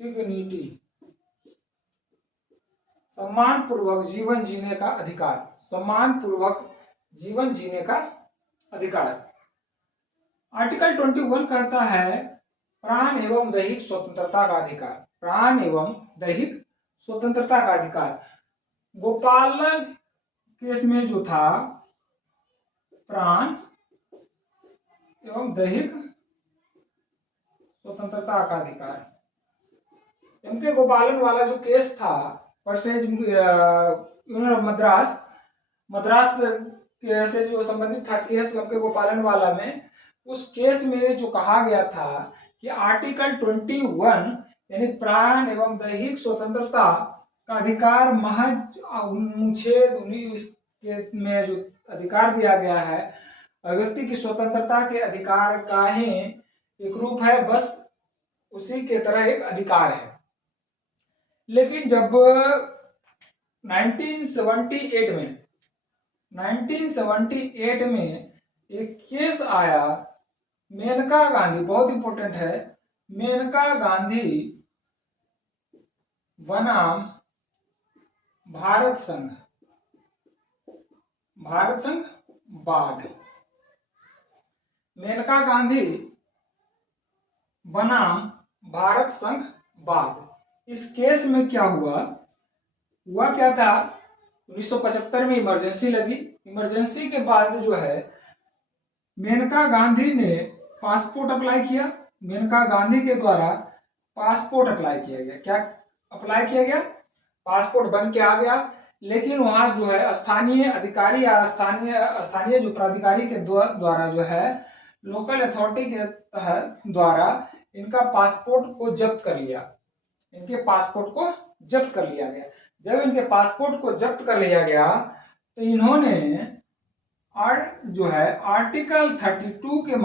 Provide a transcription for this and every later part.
Dignity, सम्मान पूर्वक जीवन जीने का अधिकार, सम्मान पूर्वक जीवन जीने का अधिकार। आर्टिकल 21 कहता है प्राण एवं दैहिक स्वतंत्रता का अधिकार, प्राण एवं दैहिक स्वतंत्रता का अधिकार। गोपालन केस में जो था प्राण एवं दैहिक स्वतंत्रता का अधिकार, एमके गोपालन वाला जो केस था वर्सेज यूनियन ऑफ मद्रास से जो संबंधित था केस एमके गोपालन वाला में, उस केस में जो कहा गया था कि आर्टिकल 21 यानी प्राण एवं दैहिक स्वतंत्रता का अधिकार महज अनुच्छेद 19 में जो अधिकार दिया गया है व्यक्ति की स्वतंत्रता के अधिकार का ही एक रूप है, बस उसी के तरह एक अधिकार है। लेकिन जब 1978 में एक केस आया मेनका गांधी, बहुत इंपॉर्टेंट है, मेनका गांधी बनाम भारत संघ बाघ, मेनका गांधी बनाम भारत संघ बाघ। इस केस में क्या हुआ क्या था, 1975 में इमरजेंसी लगी। इमरजेंसी के बाद जो है मेनका गांधी ने पासपोर्ट अप्लाई किया, मेनका गांधी के द्वारा पासपोर्ट अप्लाई किया गया। क्या अप्लाई किया गया? पासपोर्ट बन के आ गया। लेकिन वहां जो है स्थानीय अधिकारी या स्थानीय जो प्राधिकारी के द्वारा जो है लोकल अथॉरिटी के द्वारा इनका पासपोर्ट को जब्त कर लिया, इनके पासपोर्ट को जब्त कर लिया गया। जब इनके पासपोर्ट को जब्त कर लिया गया तो इन्होंने जो है आर्टिकल 32 के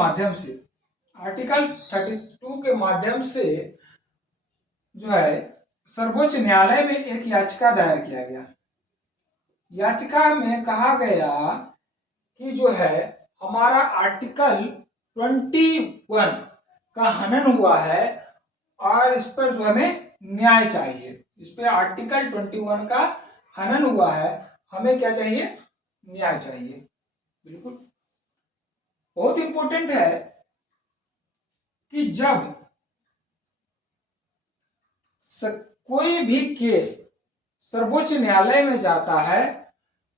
माध्यम से जो है सर्वोच्च न्यायालय में एक याचिका दायर किया गया। याचिका में कहा गया कि जो है हमारा आर्टिकल 21 का हनन हुआ है और इस पर जो हमें न्याय चाहिए, इस पे आर्टिकल 21 का हनन हुआ है, हमें क्या चाहिए? न्याय चाहिए। बिल्कुल बहुत इंपॉर्टेंट है कि जब कोई भी केस सर्वोच्च न्यायालय में जाता है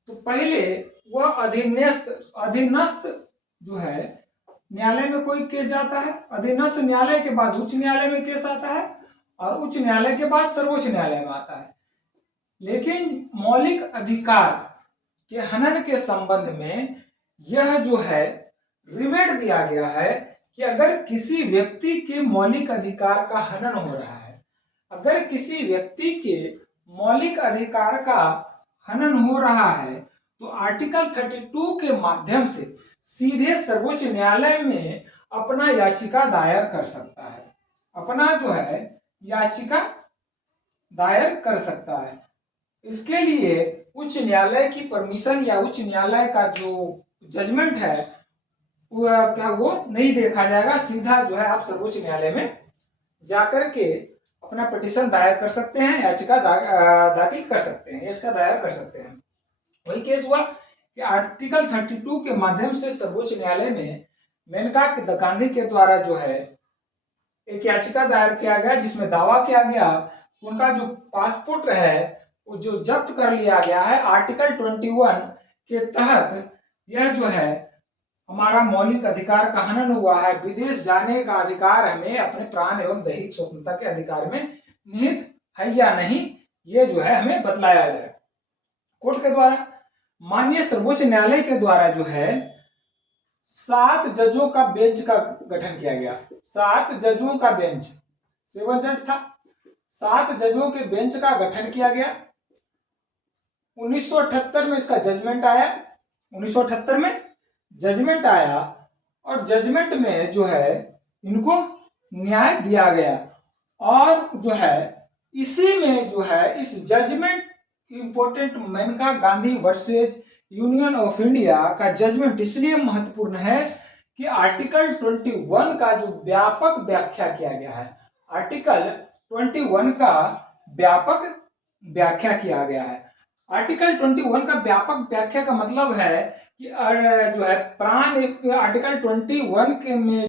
तो पहले वह अधीनस्थ जो है न्यायालय में कोई केस जाता है, अधीनस्थ न्यायालय के बाद उच्च न्यायालय में केस आता है और उच्च न्यायालय के बाद सर्वोच्च न्यायालय में आता है। लेकिन मौलिक अधिकार के हनन के संबंध में यह जो है रिमेट दिया गया है कि अगर किसी व्यक्ति के मौलिक अधिकार का हनन हो रहा है, अगर किसी व्यक्ति के मौलिक अधिकार का हनन हो रहा है तो आर्टिकल 32 के माध्यम से सीधे सर्वोच्च न्यायालय में अपना याचिका दायर कर सकता है, अपना जो है याचिका दायर कर सकता है। इसके लिए उच्च न्यायालय की परमिशन या उच्च न्यायालय का जो जजमेंट है वो नहीं देखा जाएगा, सीधा जो है आप सर्वोच्च न्यायालय में जाकर के अपना पिटीशन दायर कर सकते हैं, याचिका दाखिल कर सकते हैं, याचिका दायर कर सकते हैं। वही केस हुआ कि आर्टिकल 32 के माध्यम से सर्वोच्च न्यायालय में मेनका गांधी के द्वारा जो है एक याचिका दायर किया गया जिसमें दावा किया गया उनका जो पासपोर्ट है वो जो जब्त कर लिया गया है आर्टिकल 21 के तहत, यह जो है हमारा मौलिक अधिकार का हनन हुआ है, विदेश जाने का अधिकार हमें अपने प्राण एवं दैहिक स्वतंत्रता के अधिकार में निहित है या नहीं, ये जो है हमें बतलाया जाए। कोर्ट के द्वारा माननीय सर्वोच्च न्यायालय के द्वारा जो है 7 जजों का बेंच का गठन किया गया, 7 जजों का बेंच, 7 जज था, 7 जजों के बेंच का गठन किया गया। 1978 में इसका जजमेंट आया, 1978 में जजमेंट आया और जजमेंट में जो है इनको न्याय दिया गया और जो है इसी में जो है इस judgement important Maneka Gandhi versus Union of India का जजमेंट इसलिए महत्वपूर्ण है कि आर्टिकल 21 का जो व्यापक व्याख्या किया गया है, आर्टिकल 21 का व्यापक व्याख्या किया गया है। आर्टिकल 21 का व्यापक व्याख्या का मतलब है कि जो है प्राण, आर्टिकल 21 के में